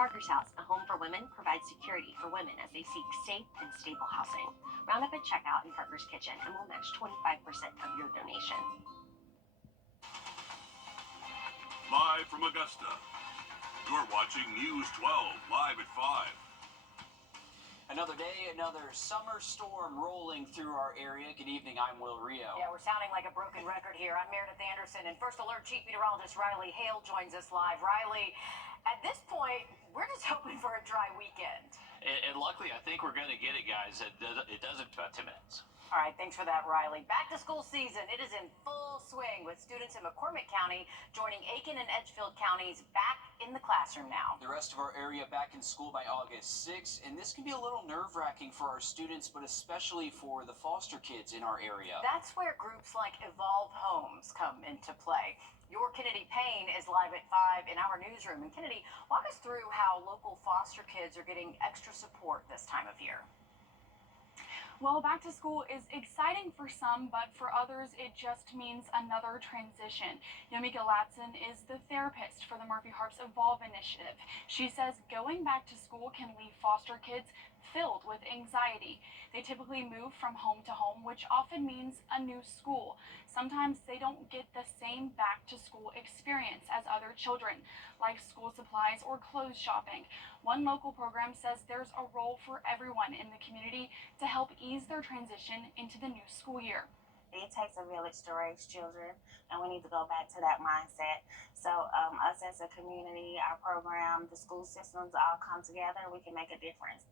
Parker's House, a home for women, provides security for women as they seek safe and stable housing. Round up at checkout in Parker's Kitchen and we'll match 25% of your donation. Live from Augusta, you're watching News 12 live at 5. Another day, another summer storm rolling through our area. Good evening, I'm Wrdw. Yeah, we're sounding like a broken record here. I'm Meredith Anderson, and First Alert Chief Meteorologist Riley Hale joins us live. Riley, at this point, we're just hoping for a dry weekend. And luckily, I think we're going to get it, guys. It doesn't about 10 minutes. All right, thanks for that, Riley. Back to school season. It is in full swing with students in McCormick County joining Aiken and Edgefield counties back in the classroom now. The rest of our area back in school by August 6th, and this can be a little nerve-wracking for our students, but especially for the foster kids in our area. That's where groups like Evolve Homes come into play. Your Kennedy Payne is live at 5 in our newsroom. And Kennedy, walk us through how local foster kids are getting extra support this time of year. Well, back to school is exciting for some, but for others, it just means another transition. Yamika Latson is the therapist for the Murphy Harps Evolve initiative. She says going back to school can leave foster kids filled with anxiety. They typically move from home to home, which often means a new school. Sometimes they don't get the same back-to-school experience as other children, like school supplies or clothes shopping. One local program says there's a role for everyone in the community to help ease their transition into the new school year. It takes a village to raise children, and we need to go back to that mindset. So us as a community, our program, the school systems all come together, we can make a difference.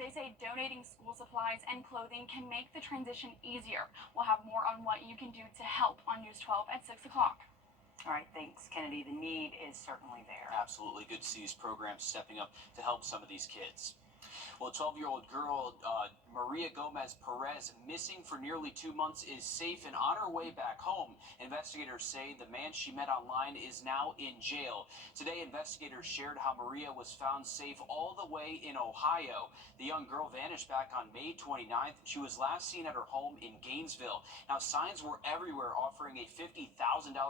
They say donating school supplies and clothing can make the transition easier. We'll have more on what you can do to help on News 12 at 6 o'clock. All right, thanks, Kennedy. The need is certainly there. Absolutely. Good to see these programs stepping up to help some of these kids. Well, a 12-year-old girl, Maria Gomez Perez, missing for nearly 2 months, is safe and on her way back home. Investigators say the man she met online is now in jail. Today, investigators shared how Maria was found safe all the way in Ohio. The young girl vanished back on May 29th. She was last seen at her home in Gainesville. Now, signs were everywhere offering a $50,000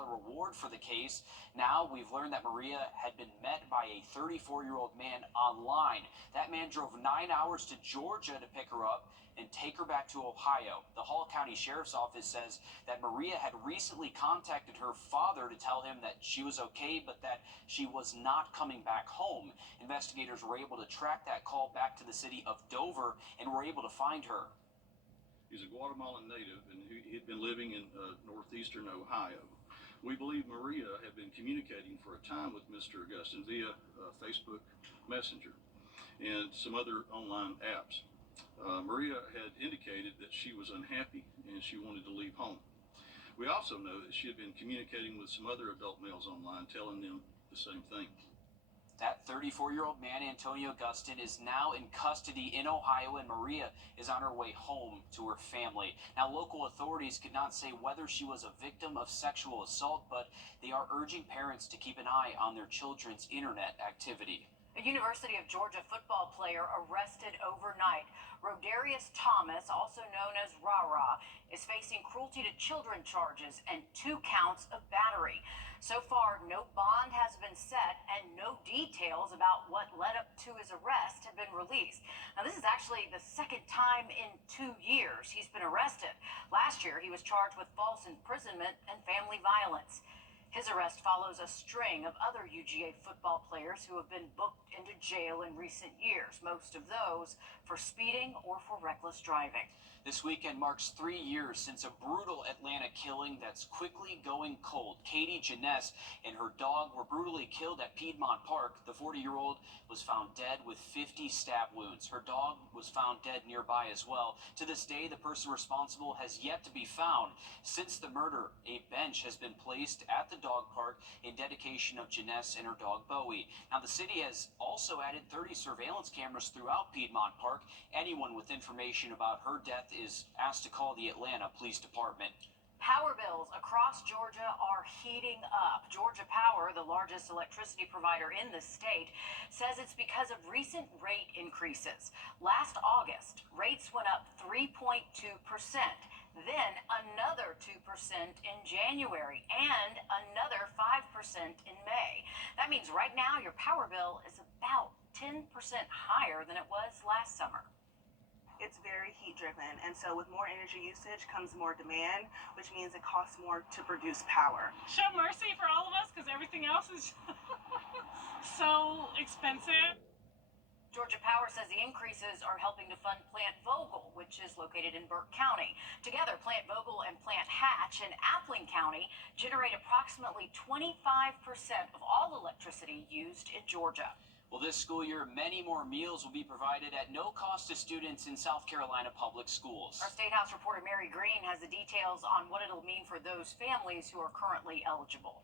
reward for the case. Now, we've learned that Maria had been met by a 34-year-old man online. That man drove 9 hours to Georgia to pick her up and take her back to Ohio. The Hall County Sheriff's Office says that Maria had recently contacted her father to tell him that she was okay, but that she was not coming back home. Investigators were able to track that call back to the city of Dover and were able to find her. He's a Guatemalan native, and he had been living in northeastern Ohio. We believe Maria had been communicating for a time with Mr. Augustin via Facebook Messenger and some other online apps. Maria had indicated that she was unhappy and she wanted to leave home. We also know that she had been communicating with some other adult males online, telling them the same thing. That 34-year-old man, Antonio Augustin, is now in custody in Ohio, and Maria is on her way home to her family. Now, local authorities could not say whether she was a victim of sexual assault, but they are urging parents to keep an eye on their children's internet activity. A University of Georgia football player arrested overnight. Rodarius Thomas, also known as Rara, is facing cruelty to children charges and 2 counts of battery. So far, no bond has been set and no details about what led up to his arrest have been released. Now, this is actually the second time in 2 years he's been arrested. Last year, he was charged with false imprisonment and family violence. His arrest follows a string of other UGA football players who have been booked into jail in recent years, most of those for speeding or for reckless driving. This weekend marks 3 years since a brutal Atlanta killing that's quickly going cold. Katie Janess and her dog were brutally killed at Piedmont Park. The 40-year-old was found dead with 50 stab wounds. Her dog was found dead nearby as well. To this day, the person responsible has yet to be found. Since the murder, a bench has been placed at the dog park in dedication of Janess and her dog Bowie. Now, the city has also added 30 surveillance cameras throughout Piedmont Park. Anyone with information about her death is asked to call the Atlanta Police Department. Power bills across Georgia are heating up. Georgia Power, the largest electricity provider in the state, says it's because of recent rate increases. Last August, rates went up 3.2%. Then another 2% in January and another 5% in May. That means right now your power bill is about 10% higher than it was last summer. It's very heat driven, and so with more energy usage comes more demand, which means it costs more to produce power. Show mercy for all of us because everything else is so expensive. Georgia Power says the increases are helping to fund Plant Vogel, which is located in Burke County. Together, Plant Vogel and Plant Hatch in Appling County generate approximately 25% of all electricity used in Georgia. Well, this school year, many more meals will be provided at no cost to students in South Carolina public schools. Our State House reporter Mary Green has the details on what it'll mean for those families who are currently eligible.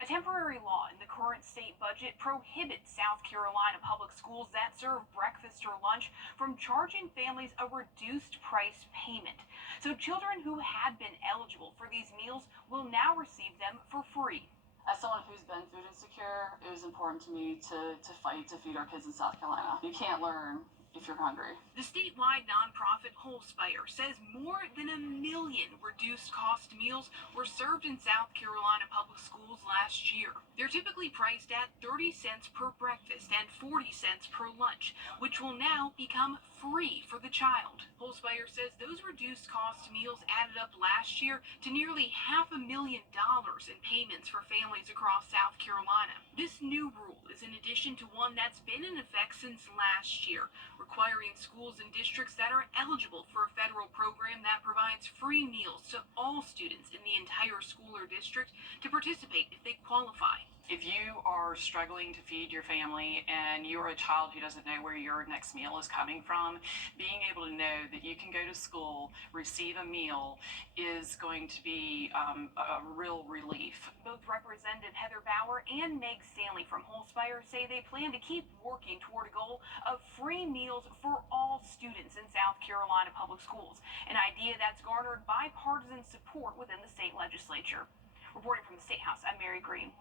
A temporary law in the current state budget prohibits South Carolina public schools that serve breakfast or lunch from charging families a reduced price payment. So children who had been eligible for these meals will now receive them for free. As someone who's been food insecure, it was important to me to fight to feed our kids in South Carolina. You can't learn if you're hungry. The statewide nonprofit Holspire says more than 1 million reduced cost meals were served in South Carolina public schools last year. They're typically priced at 30 cents per breakfast and 40 cents per lunch, which will now become free for the child. Holspire says those reduced cost meals added up last year to nearly $500,000 in payments for families across South Carolina. This new rule is in addition to one that's been in effect since last year, requiring schools and districts that are eligible for a federal program that provides free meals to all students in the entire school or district to participate if they qualify. If you are struggling to feed your family and you're a child who doesn't know where your next meal is coming from, being able to know that you can go to school, receive a meal, is going to be a real relief. Both Representative Heather Bauer and Meg Stanley from Holspire say they plan to keep working toward a goal of free meals for all students in South Carolina public schools, an idea that's garnered bipartisan support within the state legislature. Reporting from the State House, I'm Mary Green.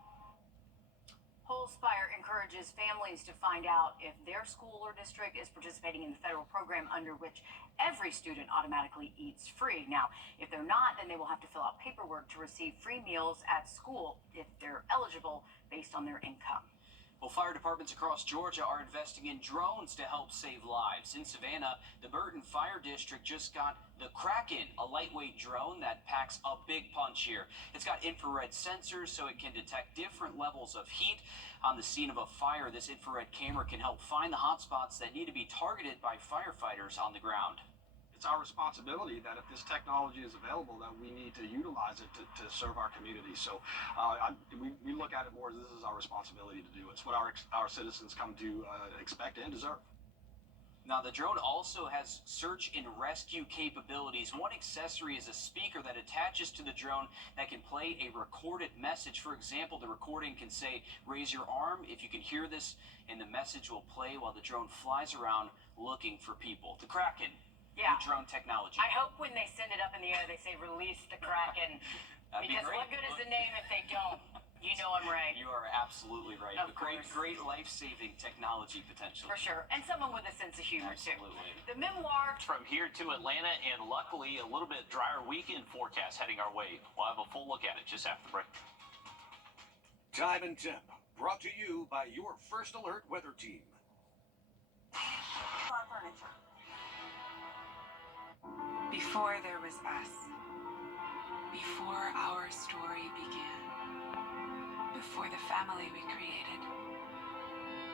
Holspire encourages families to find out if their school or district is participating in the federal program under which every student automatically eats free. Now, if they're not, then they will have to fill out paperwork to receive free meals at school if they're eligible based on their income. Well, fire departments across Georgia are investing in drones to help save lives. In Savannah, the Burton Fire District just got the Kraken, a lightweight drone that packs a big punch here. It's got infrared sensors so it can detect different levels of heat. On the scene of a fire, this infrared camera can help find the hot spots that need to be targeted by firefighters on the ground. It's our responsibility that if this technology is available, that we need to utilize it to serve our community. So we look at it more as this is our responsibility to do. It's what our citizens come to expect and deserve. Now, the drone also has search and rescue capabilities. One accessory is a speaker that attaches to the drone that can play a recorded message. For example, the recording can say, "Raise your arm" if you can hear this, and the message will play while the drone flies around looking for people. The Kraken. Yeah. Drone technology. I hope when they send it up in the air, they say release the Kraken. Because what good is the name if they don't? You know I'm right. You are absolutely right. Of But course. great life-saving technology potential. For sure. And someone with a sense of humor, Absolutely. too. The memoir. From here to Atlanta, and luckily a little bit drier weekend forecast heading our way. We'll have a full look at it just after the break. Time and Temp, brought to you by your First Alert weather team. Furniture. Before there was us, before our story began, before the family we created,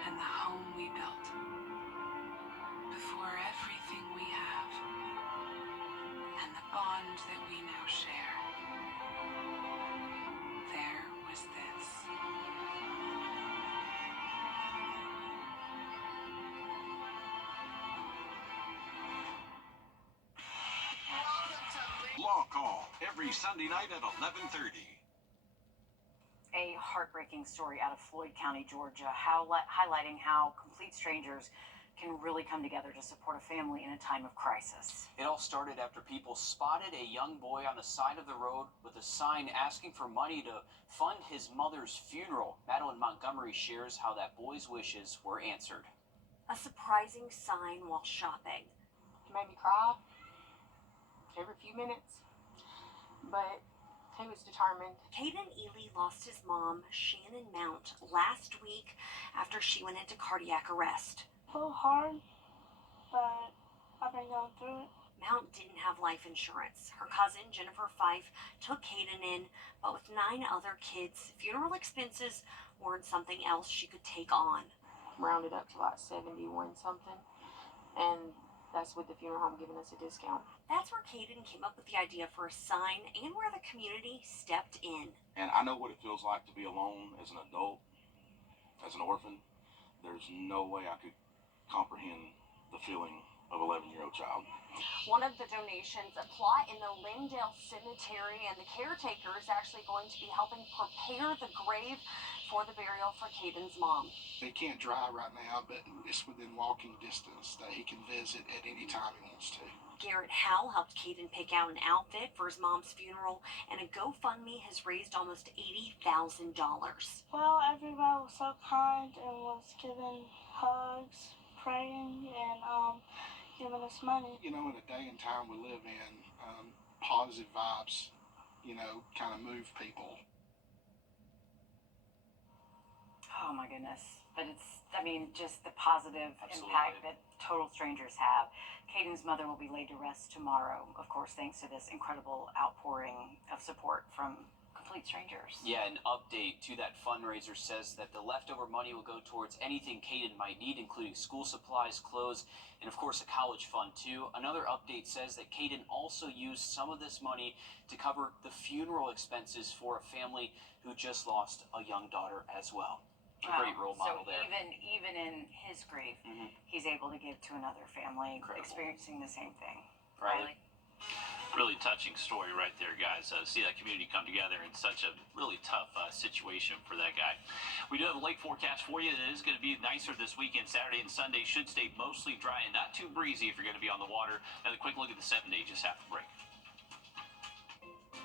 and the home we built, before everything we have, and the bond that we now share, there was this. Law Call, every Sunday night at 11:30. A heartbreaking story out of Floyd County, Georgia, highlighting how complete strangers can really come together to support a family in a time of crisis. It all started after people spotted a young boy on the side of the road with a sign asking for money to fund his mother's funeral. Madeline Montgomery shares how that boy's wishes were answered. A surprising sign while shopping. It made me cry every few minutes, but He was determined. Caden Ely lost his mom, Shannon Mount, last week after she went into cardiac arrest. A little hard, but I've been going through it. Mount didn't have life insurance. Her cousin, Jennifer Fife, took Caden in, but with 9 other kids, funeral expenses weren't something else she could take on. Rounded up to like 71 something, and that's with the funeral home giving us a discount. That's where Caden came up with the idea for a sign and where the community stepped in. And I know what it feels like to be alone as an adult, as an orphan. There's no way I could comprehend the feeling of an 11-year-old child. One of the donations, a plot in the Lindale Cemetery, and the caretaker is actually going to be helping prepare the grave for the burial for Caden's mom. They can't drive right now, but it's within walking distance that he can visit at any time he wants to. Garrett Howell helped Caden pick out an outfit for his mom's funeral, and a GoFundMe has raised almost $80,000. Well, everybody was so kind and was giving hugs, praying, and giving us money. You know, in the day and time we live in, positive vibes, you know, kind of move people. Oh my goodness. But it's, I mean, just the positive Absolutely. impact that total strangers have. Caden's mother will be laid to rest tomorrow, of course, thanks to this incredible outpouring of support from complete strangers. Yeah, an update to that fundraiser says that the leftover money will go towards anything Caden might need, including school supplies, clothes, and of course a college fund too. Another update says that Caden also used some of this money to cover the funeral expenses for a family who just lost a young daughter as well. A great role model there. Even in his grief, he's able to give to another family experiencing the same thing. Right. Really touching story right there, guys. See that community come together in such a really tough situation for that guy. We do have a lake forecast for you. It is going to be nicer this weekend. Saturday and Sunday should stay mostly dry and not too breezy if you're going to be on the water. Another quick look at the 7-day just after the break.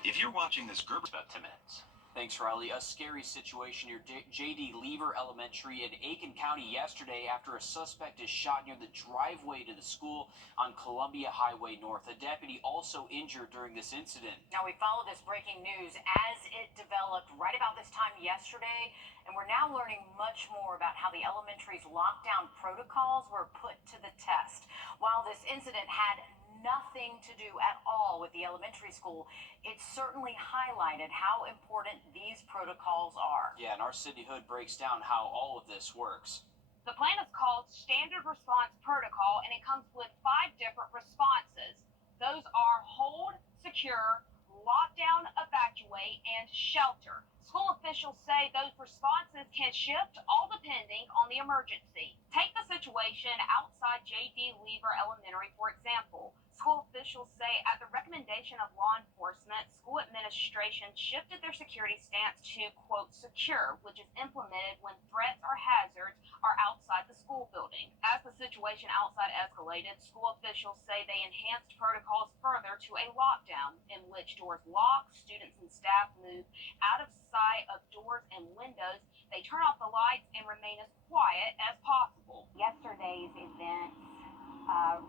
If you're watching this Gerber, about 10 minutes. Thanks, Riley. A scary situation near J.D. Lever Elementary in Aiken County yesterday after a suspect is shot near the driveway to the school on Columbia Highway North. A deputy also injured during this incident. Now, we followed this breaking news as it developed right about this time yesterday, and we're now learning much more about how the elementary's lockdown protocols were put to the test. While this incident had nothing to do at all with the elementary school, it certainly highlighted how important these protocols are. Yeah, and our Sydney Hood breaks down how all of this works. The plan is called Standard Response Protocol, and it comes with 5 different responses. Those are hold, secure, lockdown, evacuate, and shelter. School officials say those responses can shift, all depending on the emergency. Take the situation outside J.D. Lever Elementary, for example. School officials say at the recommendation of law enforcement, school administration shifted their security stance to, quote, secure, which is implemented when threats or hazards are outside the school building. As the situation outside escalated, school officials say they enhanced protocols further to a lockdown, in which doors lock, students and staff move out of sight of doors and windows, they turn off the lights and remain as quiet as possible. Yesterday's event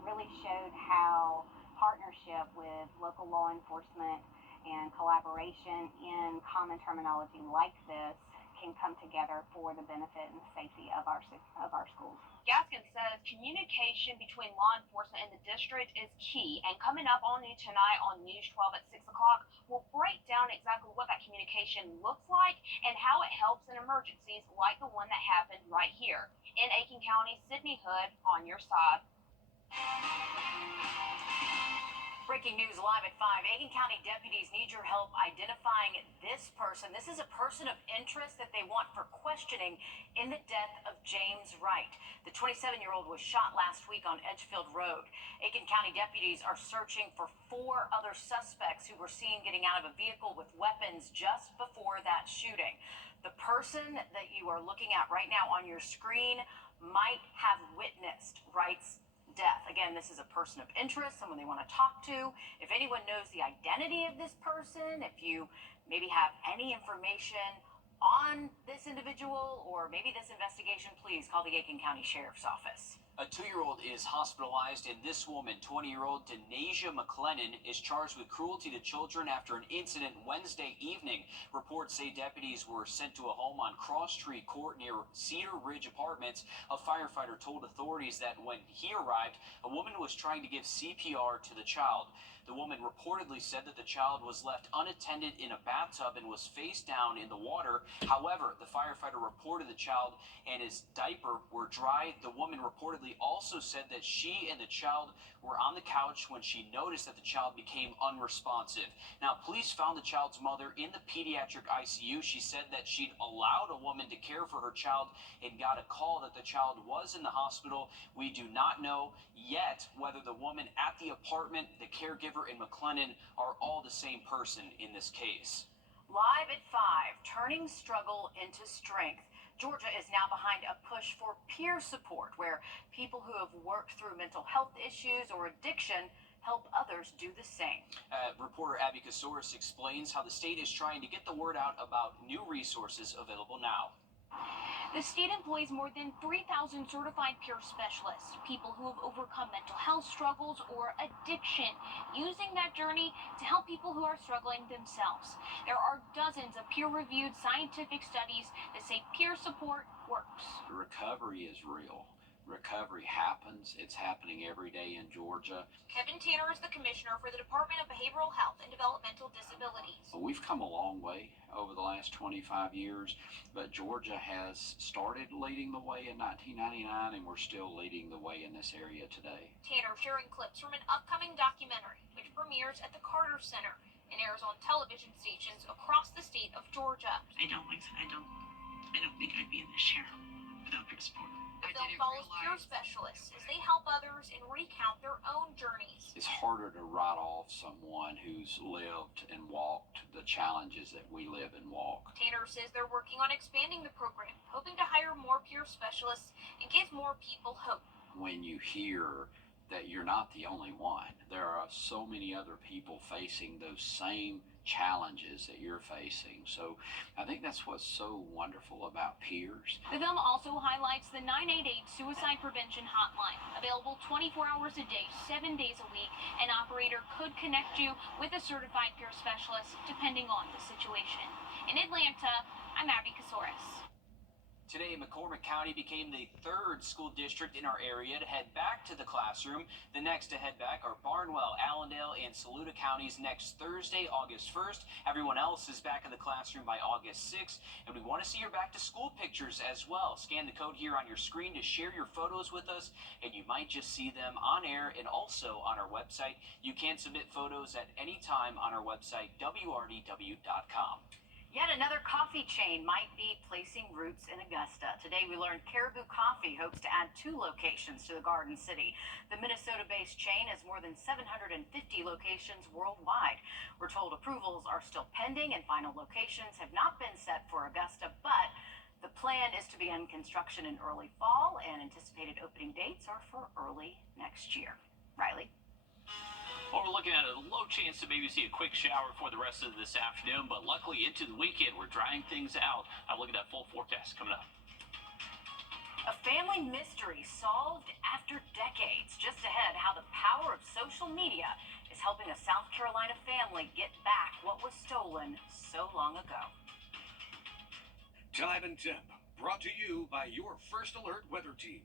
really showed how partnership with local law enforcement and collaboration in common terminology like this can come together for the benefit and safety of our schools. Gaskin says communication between law enforcement and the district is key, and coming up on you tonight on News 12 at 6 o'clock, we'll break down exactly what that communication looks like and how it helps in emergencies like the one that happened right here in Aiken County. Sydney Hood on your side. Breaking news live at 5. Aiken County deputies need your help identifying this person. This is a person of interest that they want for questioning in the death of James Wright. The 27-year-old was shot last week on Edgefield Road. Aiken County deputies are searching for 4 other suspects who were seen getting out of a vehicle with weapons just before that shooting. The person that you are looking at right now on your screen might have witnessed Wright's death. Again, this is a person of interest, someone they want to talk to. If anyone knows the identity of this person, if you maybe have any information on this individual or maybe this investigation, please call the Aiken County Sheriff's Office. A 2-year-old is hospitalized, and this woman, 20-year-old Denasia McLennan, is charged with cruelty to children after an incident Wednesday evening. Reports say deputies were sent to a home on Cross Street Court near Cedar Ridge Apartments. A firefighter told authorities that when he arrived, a woman was trying to give CPR to the child. The woman reportedly said that the child was left unattended in a bathtub and was face down in the water. However, the firefighter reported the child and his diaper were dry. The woman reportedly also said that she and the child were on the couch when she noticed that the child became unresponsive. Now, police found the child's mother in the pediatric ICU. She said that she'd allowed a woman to care for her child and got a call that the child was in the hospital. We do not know yet whether the woman at the apartment, the caregiver, and McLennan are all the same person in this case. Live at 5, turning struggle into strength. Georgia is now behind a push for peer support, where people who have worked through mental health issues or addiction help others do the same. Reporter Abby Kasoris explains how the state is trying to get the word out about new resources available now. The state employs more than 3,000 certified peer specialists, people who have overcome mental health struggles or addiction, using that journey to help people who are struggling themselves. There are dozens of peer-reviewed scientific studies that say peer support works. Recovery is real. Recovery happens. It's happening every day in Georgia. Kevin Tanner is the commissioner for the Department of Behavioral Health and Developmental Disabilities. We've come a long way over the last 25 years, but Georgia has started leading the way in 1999, and we're still leading the way in this area today. Tanner sharing clips from an upcoming documentary, which premieres at the Carter Center and airs on television stations across the state of Georgia. I don't think I'd be in this chair without peer support. The film follows peer specialists as they help others and recount their own journeys. It's harder to write off someone who's lived and walked the challenges that we live and walk. Tanner says they're working on expanding the program, hoping to hire more peer specialists and give more people hope. When you hear that you're not the only one, there are so many other people facing those same challenges that you're facing. So I think that's what's so wonderful about peers. The film also highlights the 988 suicide prevention hotline, available 24 hours a day, 7 days a week. An operator could connect you with a certified peer specialist depending on the situation. In Atlanta, I'm Abby Kasoris. Today, McCormick County became the 3rd school district in our area to head back to the classroom. The next to head back are Barnwell, Allendale, and Saluda counties next Thursday, August 1st. Everyone else is back in the classroom by August 6th. And we want to see your back to school pictures as well. Scan the code here on your screen to share your photos with us, and you might just see them on air and also on our website. You can submit photos at any time on our website, wrdw.com. Yet another coffee chain might be placing roots in Augusta. Today we learned Caribou Coffee hopes to add 2 locations to the Garden City. The Minnesota-based chain has more than 750 locations worldwide. We're told approvals are still pending and final locations have not been set for Augusta, but the plan is to begin construction in early fall, and anticipated opening dates are for early next year. Riley? Well, we're looking at a low chance to maybe see a quick shower for the rest of this afternoon, but luckily into the weekend, we're drying things out. I'll look at that full forecast coming up. A family mystery solved after decades. Just ahead, how the power of social media is helping a South Carolina family get back what was stolen so long ago. Time and Temp, brought to you by your First Alert weather team.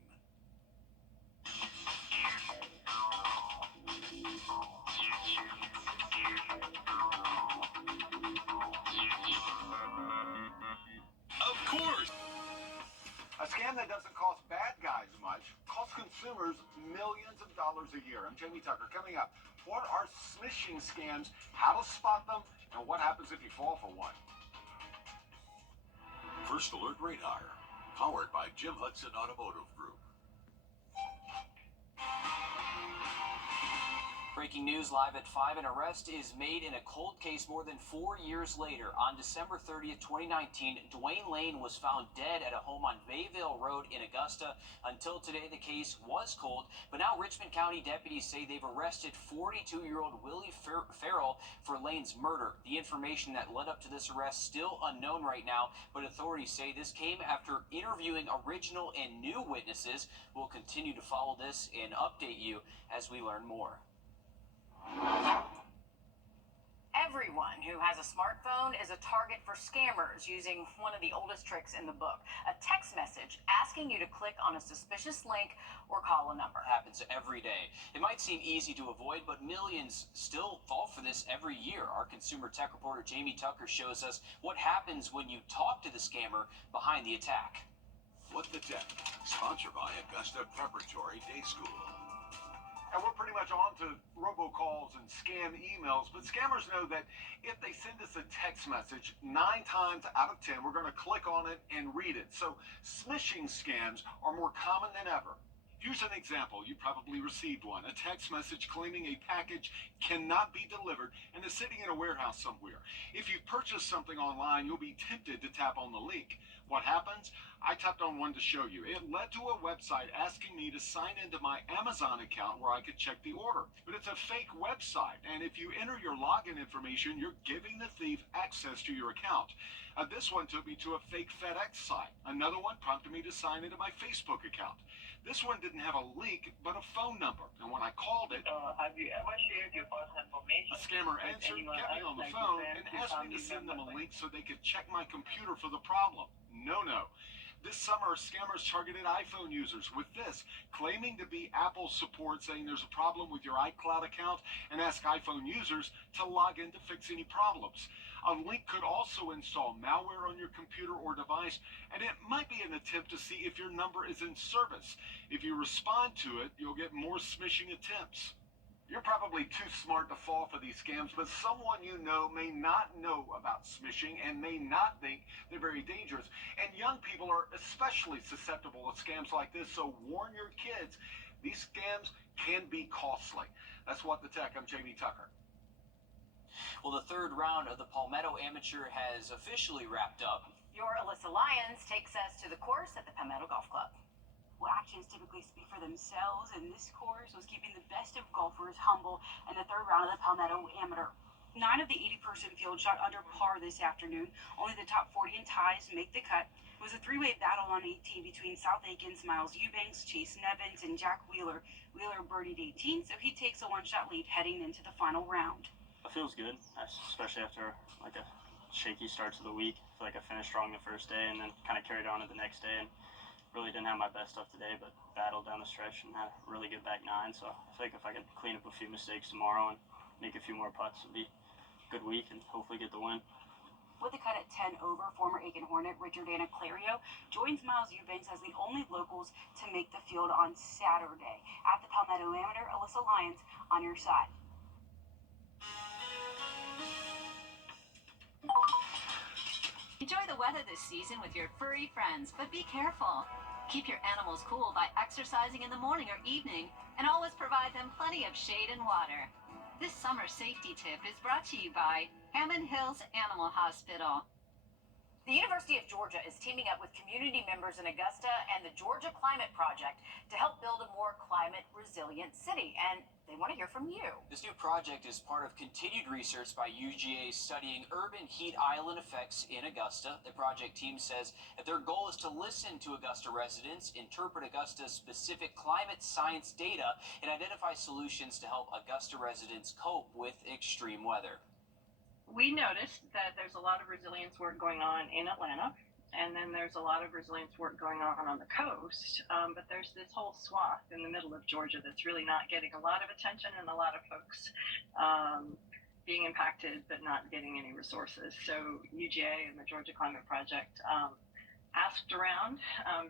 Of course! A scam that doesn't cost bad guys much costs consumers millions of dollars a year. I'm Jamie Tucker. Coming up, what are smishing scams, how to spot them, and what happens if you fall for one? First Alert Radar, powered by Jim Hudson Automotive Group. Breaking news live at 5. An arrest is made in a cold case more than 4 years later. On December 30th, 2019, Dwayne Lane was found dead at a home on Bayville Road in Augusta. Until today, the case was cold, but now Richmond County deputies say they've arrested 42-year-old Willie Farrell for Lane's murder. The information that led up to this arrest still unknown right now, but authorities say this came after interviewing original and new witnesses. We'll continue to follow this and update you as we learn more. Everyone who has a smartphone is a target for scammers using one of the oldest tricks in the book, a text message asking you to click on a suspicious link or call a number. Happens every day. It might seem easy to avoid, but millions still fall for this every year. Our consumer tech reporter Jamie Tucker shows us what happens when you talk to the scammer behind the attack. What the Tech, sponsored by Augusta Preparatory Day School. And we're pretty much on to robocalls and scam emails, but scammers know that if they send us a text message, 9 times out of 10, we're going to click on it and read it. So smishing scams are more common than ever. Here's an example. You probably received one. A text message claiming a package cannot be delivered and is sitting in a warehouse somewhere. If you purchase something online, you'll be tempted to tap on the link. What happens? I tapped on one to show you. It led to a website asking me to sign into my Amazon account where I could check the order. But it's a fake website, and if you enter your login information, you're giving the thief access to your account. This one took me to a fake FedEx site. Another one prompted me to sign into my Facebook account. This one didn't have a link, but a phone number. And when I called it, have you ever shared your personal information? a scammer answered, kept me on the phone, and asked me to send them a link so they could check my computer for the problem. No. This summer, scammers targeted iPhone users with this, claiming to be Apple support, saying there's a problem with your iCloud account, and ask iPhone users to log in to fix any problems. A link could also install malware on your computer or device, and it might be an attempt to see if your number is in service. If you respond to it, you'll get more smishing attempts. You're probably too smart to fall for these scams, but someone you know may not know about smishing and may not think they're very dangerous. And young people are especially susceptible to scams like this, so warn your kids. These scams can be costly. That's What the Tech. I'm Jamie Tucker. Well, the third round of the Palmetto Amateur has officially wrapped up. Your Alyssa Lyons takes us to the course at the Palmetto Golf Club. Well, actions typically speak for themselves, and this course was keeping the best of golfers humble in the third round of the Palmetto Amateur. 9 of the 80-person field shot under par this afternoon. Only the top 40 in ties make the cut. It was a three-way battle on 18 between South Aikens, Miles Eubanks, Chase Nevins, and Jack Wheeler. Wheeler birdied 18, so he takes a one-shot lead heading into the final round. It feels good, especially after like a shaky start to the week. I feel like I finished strong the first day and then kind of carried on to the next day, and really didn't have my best stuff today, but battled down the stretch and had a really good back nine. So I think if I can clean up a few mistakes tomorrow and make a few more putts, it'll be a good week and hopefully get the win. With the cut at 10 over, former Aiken Hornet Richard Anaclario joins Miles Eubanks as the only locals to make the field on Saturday. At the Palmetto Amateur, Alyssa Lyons on your side. Enjoy the weather this season with your furry friends, but be careful. Keep your animals cool by exercising in the morning or evening, and always provide them plenty of shade and water. This summer safety tip is brought to you by Hammond Hills Animal Hospital. The University of Georgia is teaming up with community members in Augusta and the Georgia Climate Project to help build a more climate-resilient city, and they want to hear from you. This new project is part of continued research by UGA studying urban heat island effects in Augusta. The project team says that their goal is to listen to Augusta residents, interpret Augusta's specific climate science data, and identify solutions to help Augusta residents cope with extreme weather. We noticed that there's a lot of resilience work going on in Atlanta, and then there's a lot of resilience work going on the coast, but there's this whole swath in the middle of Georgia that's really not getting a lot of attention, and a lot of folks being impacted but not getting any resources. So UGA and the Georgia Climate Project asked around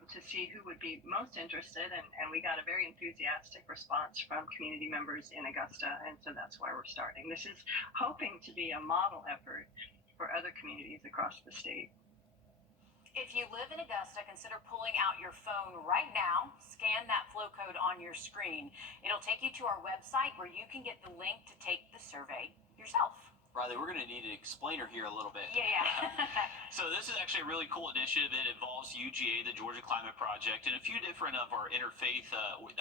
to see who would be most interested, and we got a very enthusiastic response from community members in Augusta, and so that's why we're starting. This is hoping to be a model effort for other communities across the state. If you live in Augusta, consider pulling out your phone right now. Scan that flow code on your screen. It'll take you to our website where you can get the link to take the survey yourself. Riley, we're going to need an explainer here a little bit. Yeah. So this is actually a really cool initiative. It involves UGA, the Georgia Climate Project, and a few different of our interfaith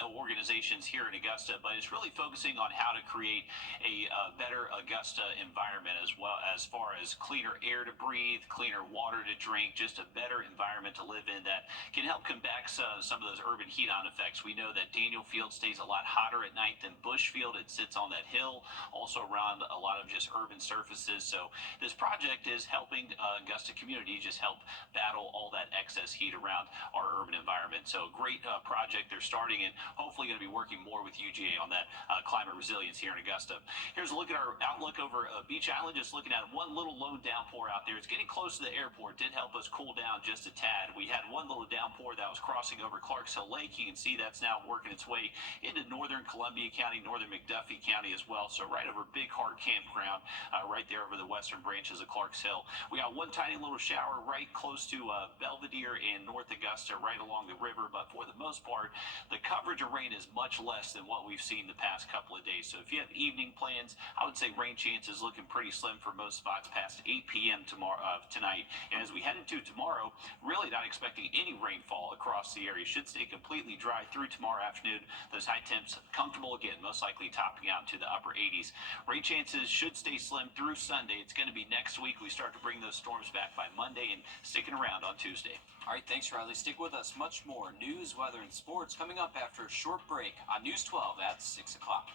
organizations here in Augusta, but it's really focusing on how to create a better Augusta environment, as well as far as cleaner air to breathe, cleaner water to drink, just a better environment to live in that can help combat some of those urban heat-on effects. We know that Daniel Field stays a lot hotter at night than Bushfield. It sits on that hill, also around a lot of just urban surfaces. So this project is helping Augusta community just help battle all that excess heat around our urban environment. So great project they're starting, and hopefully going to be working more with UGA on that climate resilience here in Augusta. Here's a look at our outlook over Beach Island. Just looking at one little low downpour out there. It's getting close to the airport. Did help us cool down just a tad. We had one little downpour that was crossing over Clarks Hill Lake. You can see that's now working its way into northern Columbia County, northern McDuffie County as well. So right over Big Heart Campground, right there over the western branches of Clarks Hill. We got one tiny little shower right close to Belvedere and North Augusta, right along the river. But for the most part, the coverage of rain is much less than what we've seen the past couple of days. So if you have evening plans, I would say rain chances looking pretty slim for most spots past 8 p.m. tonight. And as we head into tomorrow, really not expecting any rainfall across the area. Should stay completely dry through tomorrow afternoon. Those high temps comfortable again, most likely topping out to the upper 80s. Rain chances should stay slim through Sunday. It's going to be next week. We start to bring those storms back by Monday and sticking around on Tuesday. All right, thanks, Riley. Stick with us. Much more news, weather, and sports coming up after a short break on News 12 at 6 o'clock.